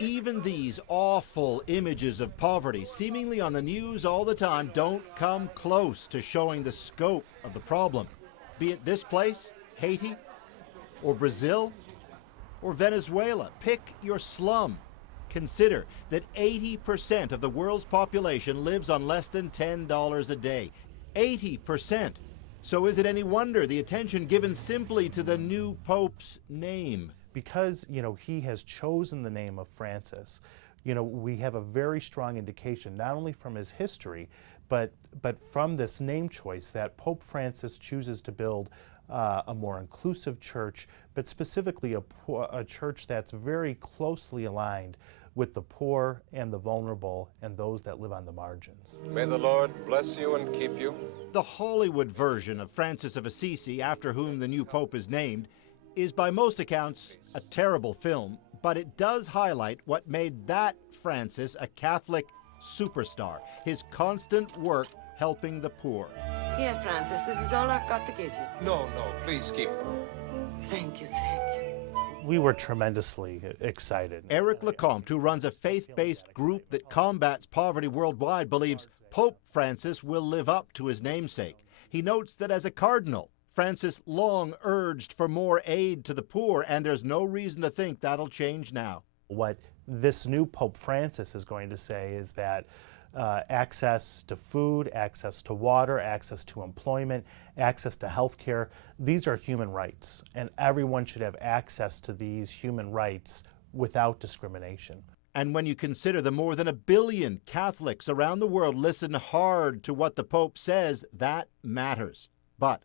Even these awful images of poverty, seemingly on the news all the time, don't come close to showing the scope of the problem. Be it this place, Haiti, or Brazil, or Venezuela. Pick your slum. Consider that 80% of the world's population lives on less than $10 a day. 80%. So is it any wonder the attention given simply to the new Pope's name? Because, he has chosen the name of Francis, we have a very strong indication, not only from his history, but from this name choice, that Pope Francis chooses to build a more inclusive church, but specifically a church that's very closely aligned with the poor and the vulnerable and those that live on the margins. May the Lord bless you and keep you. The Hollywood version of Francis of Assisi, after whom the new Pope is named, is by most accounts a terrible film, but it does highlight what made that Francis a Catholic superstar, his constant work helping the poor. Here, Francis, this is all I've got to give you. No, please keep them. Thank you, thank you. We were tremendously excited. Eric Lecomte, who runs a faith-based group that combats poverty worldwide, believes Pope Francis will live up to his namesake. He notes that as a cardinal, Francis long urged for more aid to the poor, and there's no reason to think that'll change now. What this new Pope Francis is going to say is that access to food, access to water, access to employment, access to health care, these are human rights, and everyone should have access to these human rights without discrimination. And when you consider the more than 1 billion Catholics around the world listen hard to what the Pope says, that matters. But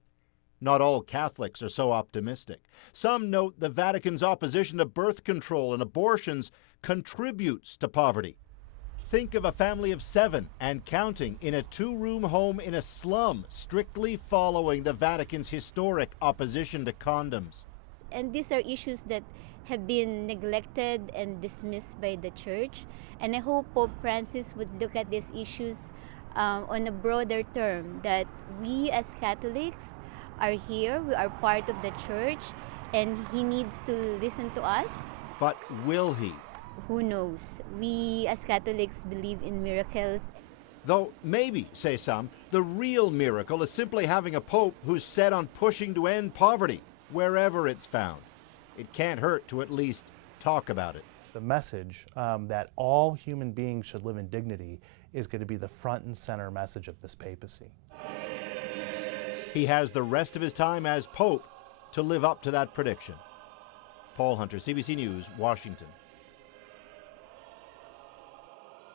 not all Catholics are so optimistic. Some note the Vatican's opposition to birth control and abortions contributes to poverty. Think of a family of 7 and counting in a 2-room home in a slum, strictly following the Vatican's historic opposition to condoms. And these are issues that have been neglected and dismissed by the Church. And I hope Pope Francis would look at these issues on a broader term, that we as Catholics are here, we are part of the Church, and he needs to listen to us. But will he? Who knows? We as Catholics believe in miracles. Though maybe, say some, the real miracle is simply having a pope who's set on pushing to end poverty, wherever it's found. It can't hurt to at least talk about it. The message that all human beings should live in dignity is going to be the front and center message of this papacy. He has the rest of his time as Pope to live up to that prediction. Paul Hunter, CBC News, Washington.